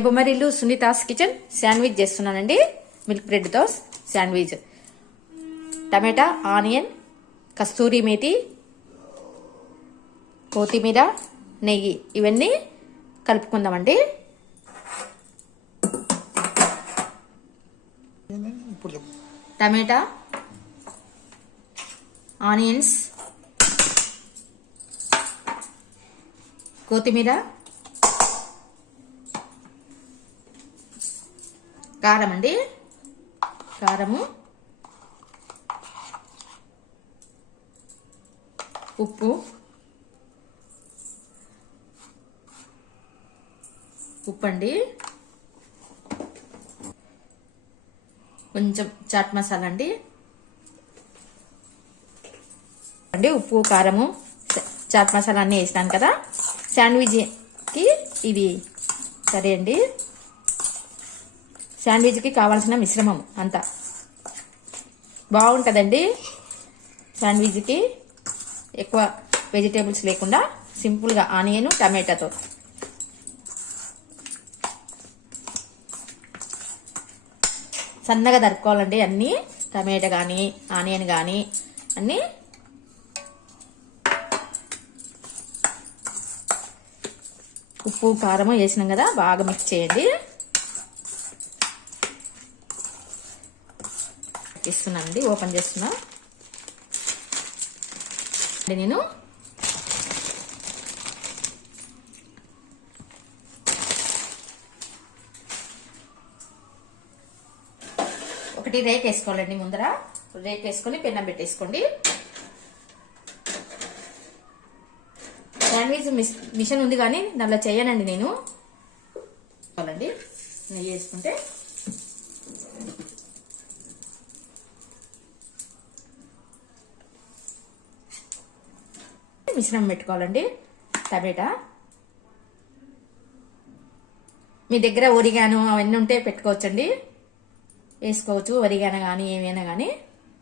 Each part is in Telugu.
బొమ్మరిల్లు సునీతాస్ కిచెన్. శాండ్విచ్ చేస్తున్నానండి. Milk బ్రెడ్తో sandwich. Tomato onion kasuri methi కొత్తిమీర నెయ్యి ఇవన్నీ కలుపుకుందామండి. టమాటా ఆనియన్స్ కొత్తిమీర కారం అండి కారము. ఉప్పు. ఉప్పు అండి కొంచెం చాట్ మసాలా అండి. అండి ఉప్పు కారము చాట్ మసాలా అన్నీ వేసినాను కదా. శాండ్విచ్కి ఇది సరే అండి. శాండ్విచ్కి కావాల్సిన మిశ్రమం అంతా. బాగుంటుందండి శాండ్విచ్కి. ఎక్కువ వెజిటేబుల్స్ లేకుండా సింపుల్గా ఆనియన్ టమాటాతో. సన్నగా తరుక్కోవాలండి అన్నీ. టమాటా కానీ ఆనియన్ కానీ అన్నీ. ఉప్పు కారం వేసినాం కదా బాగా మిక్స్ చేయండి. చేస్తున్నానండి. ఓపెన్ చేస్తున్నా. అంటే నేను ఒకటి రేక్ వేసుకోవాలండి ముందర. రేక్ వేసుకొని పెన్నం పెట్టేసుకోండి. శాండ్విచ్ మిషన్ ఉంది కానీ దాంట్లో చేయనండి నేను. చాలండి నెయ్యి వేసుకుంటే మిశ్రమం పెట్టుకోవాలండి. టమాటా మీ దగ్గర ఒరిగాను అవన్నీ ఉంటే పెట్టుకోవచ్చండి. వేసుకోవచ్చు ఒరిగాన కానీ ఏమైనా కానీ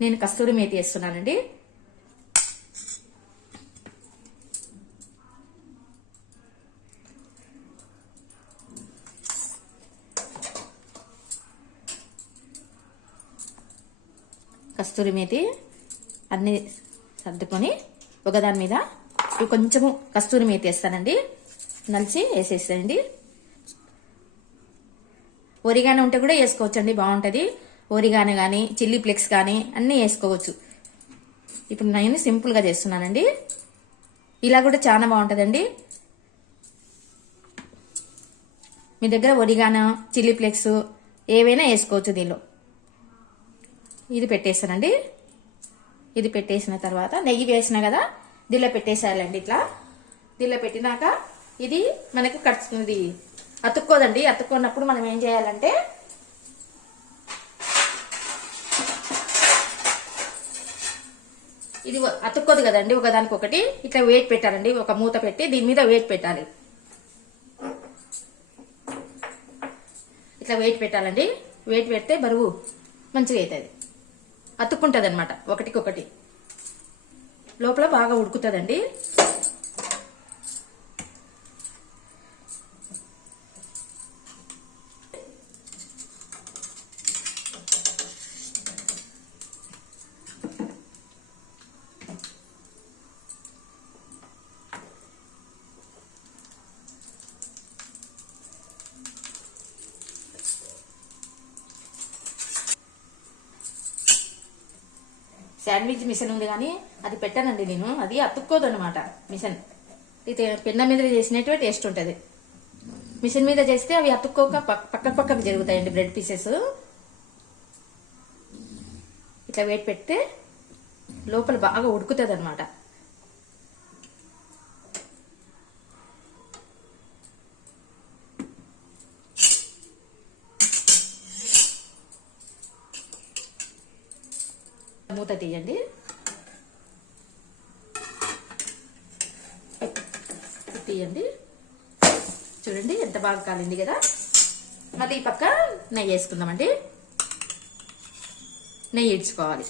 నేను కస్తూరి మేతి వేస్తున్నానండి. కస్తూరి మేతి అన్ని సర్దుకొని ఒకదాని మీద కొంచెము కస్తూరి మేతి వేస్తానండి. నలిచి వేసేస్తానండి ఒరిగానే ఉంటే కూడా వేసుకోవచ్చండి బాగుంటుంది. ఒరిగానే కానీ చిల్లీ ఫ్లెక్స్ కానీ అన్నీ వేసుకోవచ్చు. ఇప్పుడు నేను సింపుల్గా చేస్తున్నానండి. ఇలా కూడా చాలా బాగుంటుందండి. మీ దగ్గర ఒరిగాన చిల్లీ ఫ్లెక్స్ ఏవైనా వేసుకోవచ్చు దీనిలో. ఇది పెట్టేస్తానండి. ఇది పెట్టేసిన తర్వాత నెయ్యి వేసిన కదా దీనిలో పెట్టేసేయాలండి ఇట్లా. దీనిలో పెట్టినాక ఇది మనకు కడుచుకుంది ఇది అతుక్కోదండి అతుక్కున్నప్పుడు మనం ఏం చేయాలంటే ఇది అతుక్కోదు కదండి ఒకదానికి ఒకటి ఇట్లా వెయిట్ పెట్టాలండి ఒక మూత పెట్టి దీని మీద వెయిట్ పెట్టాలి. ఇట్లా వెయిట్ పెట్టాలండి. వెయిట్ పెడితే బరువు మంచిగా అవుతుంది. అతుక్కుంటుంది అనమాట ఒకటికొకటి. లోపల బాగా ఉడుకుతుందండి. శాండ్విచ్ మిషన్ ఉంది కానీ అది పెట్టానండి నేను. అది అతుక్కోదు అనమాట మిషన్. ఇది పెన్న మీద చేసినట్టు టేస్ట్ ఉంటుంది. మిషన్ మీద చేస్తే అవి అతుక్కోక పక్క పక్క పక్కకు జరుగుతాయండి బ్రెడ్ పీసెస్. ఇట్లా వేడి పెడితే లోపల బాగా ఉడుకుతుంది అనమాట చూడండి ఎంత బాగా కాలింది కదా. మళ్ళీ ఈ పక్క నెయ్యి వేసుకుందామండి. నెయ్యి ఇడ్చుకోవాలి.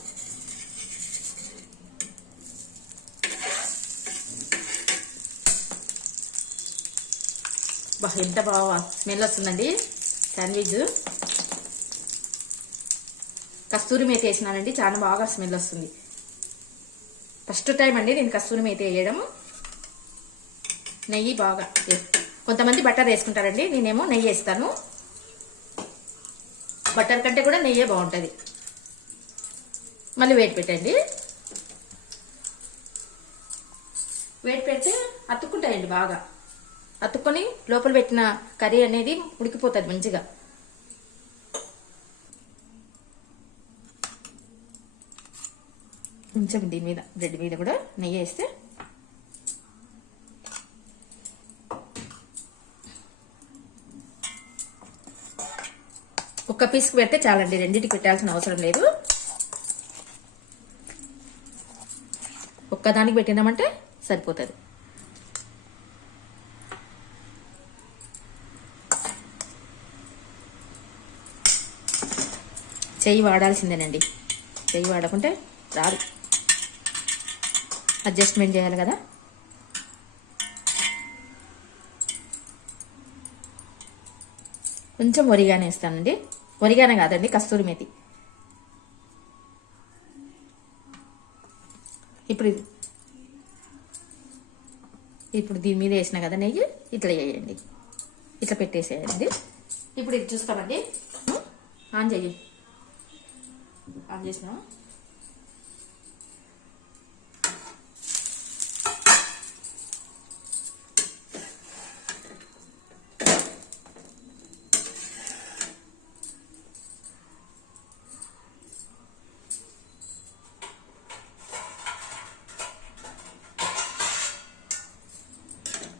బా ఎంత బాగా స్మెల్ వస్తుందండి. శాండ్విచ్. కస్తూరి మేత వేసినానండి చాలా బాగా స్మెల్ వస్తుంది. ఫస్ట్ టైం అండి నేను కస్తూరి మేత వేయడం. నెయ్యి బాగా కొంతమంది బటర్ వేసుకుంటారండి. నేనేమో నెయ్యి వేస్తాను. బటర్ కంటే కూడా నెయ్యే బాగుంటుంది. మళ్ళీ వేడి పెట్టండి. వేడి పెడితే అతుక్కుంటాయండి బాగా. అతుక్కొని లోపల పెట్టిన కర్రీ అనేది ఉడికిపోతుంది మంచిగా. కొంచెం దీని మీద బ్రెడ్ మీద కూడా నెయ్యి వేస్తే ఒక్క పీస్కి పెడితే చాలండి రెండింటికి పెట్టాల్సిన అవసరం లేదు. ఒక్కదానికి పెట్టినామంటే సరిపోతుంది. చెయ్యి వాడాల్సిందేనండి. చెయ్యి వాడకుంటే రాదు. అడ్జస్ట్మెంట్ చేయాలి కదా. కొంచెం ఒరిగానే ఇస్తానండి ఒరిగానే కాదండి కస్తూరి మేతి. ఇప్పుడు ఇది- ఇప్పుడు దీని మీద వేసిన కదా నెయ్యి ఇట్లా వేయండి. ఇట్లా పెట్టేసేయండి. ఇప్పుడు ఇది చూస్తామండి. ఆన్ చెయ్యి. ఆన్ చేసినా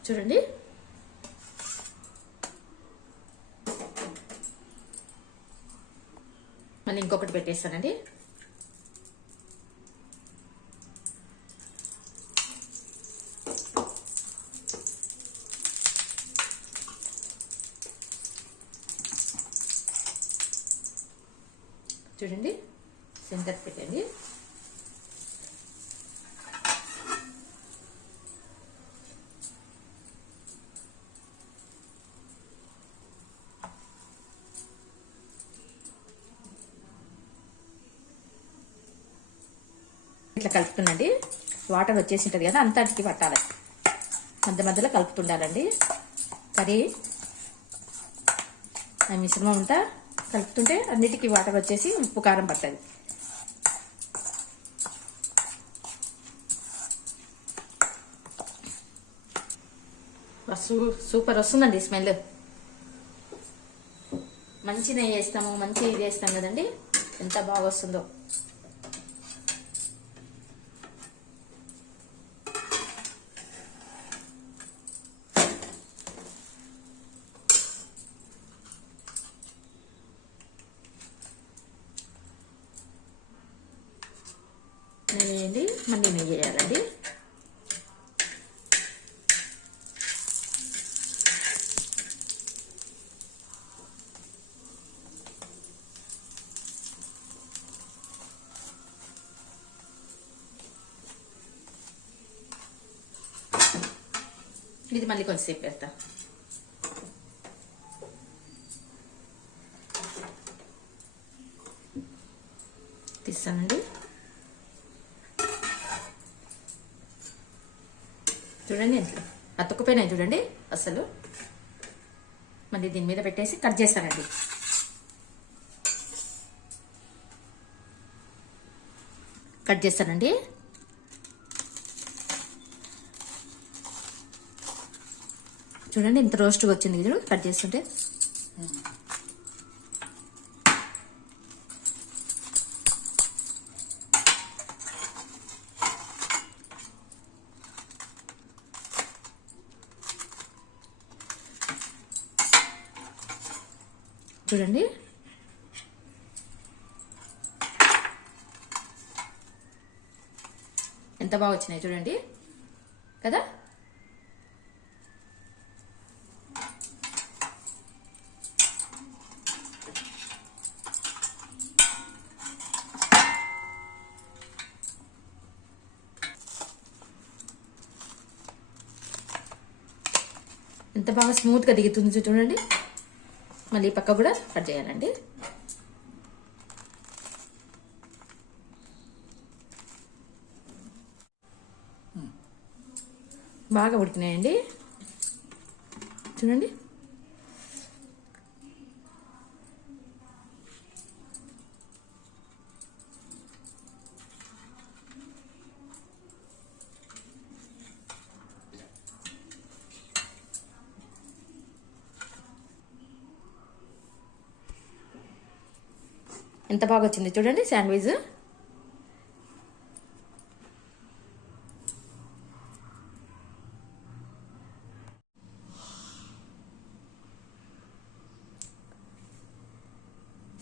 చూడండి. మళ్ళీ ఇంకొకటి పెట్టేస్తానండి. చూడండి. సెంటర్ పెట్టండి ఇట్లా కలుపుతుండండి వాటర్ వచ్చేసి ఉంటుంది కదా అంతటికి పట్టాలి. మధ్య మధ్యలో కలుపుతుండాలండి. కర్రీ ఆ మిశ్రమం అంతా కలుపుతుంటే అన్నిటికీ వాటర్ వచ్చేసి ఉప్పు కారం పడుతుంది సూపర్ వస్తుందండి స్మెల్. మంచి నెయ్యి వేస్తాము మంచి ఇది వేస్తాం కదండి. ఎంత బాగా వస్తుందో నెయ్యి వేయండి మళ్ళీ నెయ్యి వేయాలండి. ఇది మళ్ళీ కొంచెంసేపు పెడతా తీస్తానండి. చూడండి ఎంత. అతుక్కుపోయినాయి చూడండి అసలు. మళ్ళీ దీని మీద పెట్టేసి కట్ చేస్తానండి. కట్ చేస్తానండి. చూడండి ఇంత రోస్ట్గా వచ్చింది ఇది కట్ చేస్తుంటే. చూడండి. ఎంత బాగా వచ్చినాయి చూడండి. కదా? ఎంత బాగా స్మూత్గా దిగుతుంది చూడండి. మళ్ళీ పక్క కూడా కట్ చేయాలండి. బాగా ఉడికినాయండి. చూడండి. ఎంత బాగా వచ్చింది చూడండి శాండ్విచ్.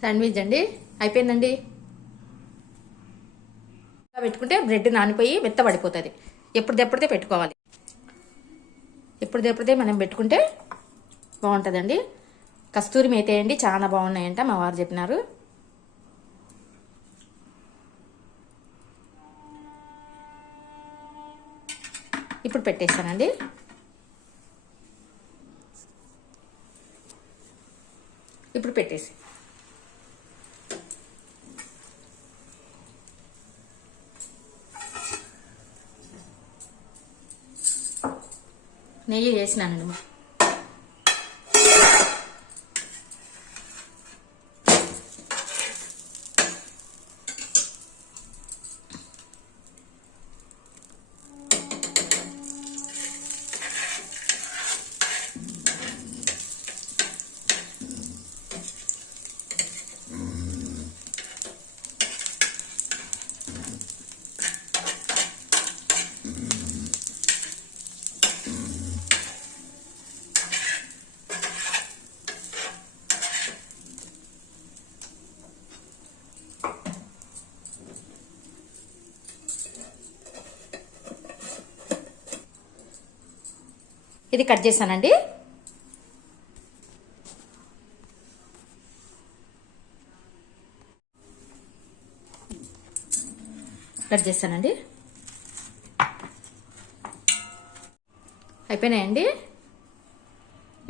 శాండ్విచ్ అండి అయిపోయిందండి. పెట్టుకుంటే బ్రెడ్ నానిపోయి మెత్తబడిపోతుంది ఎప్పుడుదెప్పుడితే పెట్టుకోవాలి. ఎప్పుడుదెప్పుడితే మనం పెట్టుకుంటే బాగుంటుందండి. కస్తూరి మేతే అండి చాలా బాగున్నాయంట మా వారు చెప్పినారు. ఇప్పుడు పెట్టేస్తానండి. ఇప్పుడు పెట్టేసి. నెయ్యి వేసినానండి ఇది కట్ చేశానండి. కట్ చేశానండి. అయిపోయినాయండి.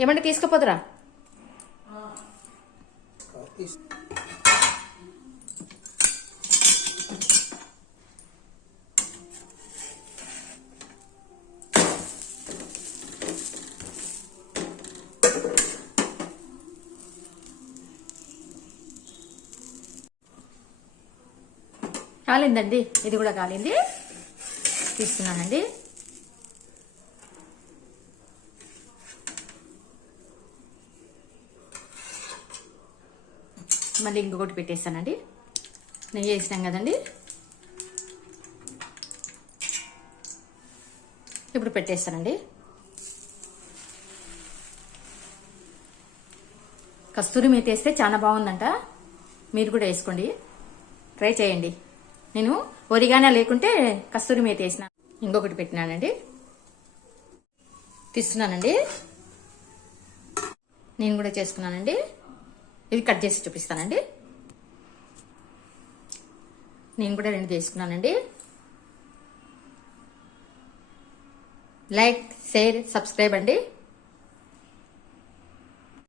ఏమంటే తీసుకుపోదురా? కాలిందండి. ఇది కూడా కాలింది. తీస్తున్నానండి. మళ్ళీ ఇంకొకటి పెట్టేస్తానండి. నెయ్యి వేసినాం కదండి. ఇప్పుడు పెట్టేస్తానండి. కస్తూరి మేతి వేస్తే చాలా బాగుందంట. మీరు కూడా వేసుకోండి. ట్రై చేయండి. నేను ఒరిగానా లేకుంటే కస్తూరి మీద వేసిన. ఇంకొకటి పెట్టినానండి. తీస్తున్నానండి. నేను కూడా చేసుకున్నానండి. ఇది కట్ చేసి చూపిస్తానండి. నేను కూడా రెండు చేసుకున్నానండి లైక్ షేర్ సబ్స్క్రైబ్ అండి.